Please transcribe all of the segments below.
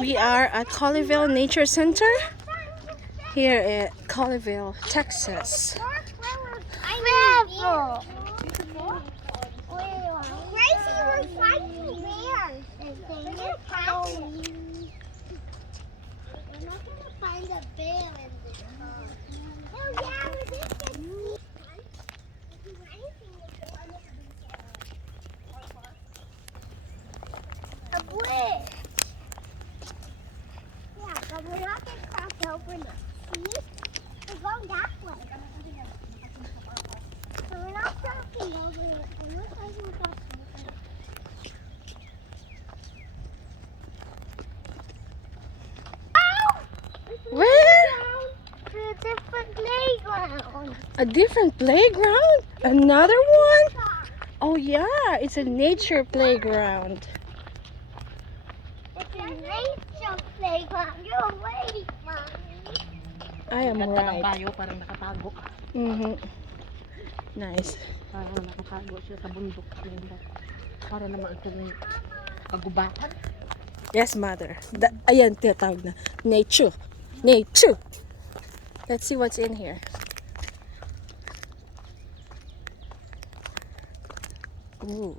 We are at Colleyville Nature Center here at Colleyville, Texas. Travel. Gracie, we're finding bears. We're not going to find a bear in this car. Oh yeah, we did get a bridge. Yeah, but we're not going to cross over now. See? We're going that way. So we're not crossing over it. It looks like we're crossing over it. Where? To a different playground. A different playground? Another one? Oh yeah, it's a nature playground. It's a nature playground. You're awake, Mommy. I am Ganda ng right. bayo, parang nakatago. Nice. Parang nakatago siya sa bundok. Para naman ito may kagubatan. Yes, mother. Ayan, tinatawag na. Nature. Nature. Let's see what's in here. Ooh.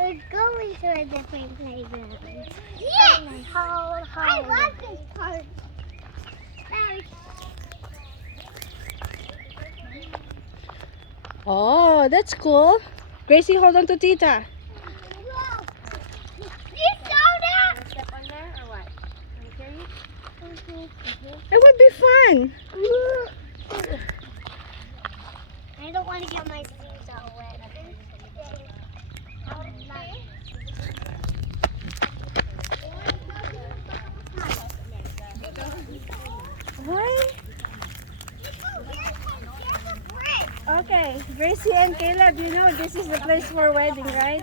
We're going to a different playground. Yes! Hold. I love this part. Oh, that's cool. Gracie, hold on to Tita. Whoa! You saw that? Step on there or what? Okay. It would be fun. I don't want to get my feet all wet. Why? Okay, Gracie and Caleb, you know this is the place for wedding, right?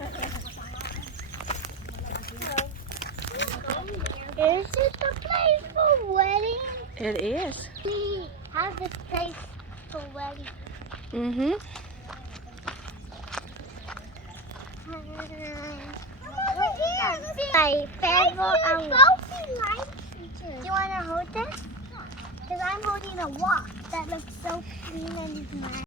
Is it the place for wedding? It is. We have this place for wedding. Mm-hmm. My favorite Do you want to hold this? Because I'm holding a watch that looks so clean and nice.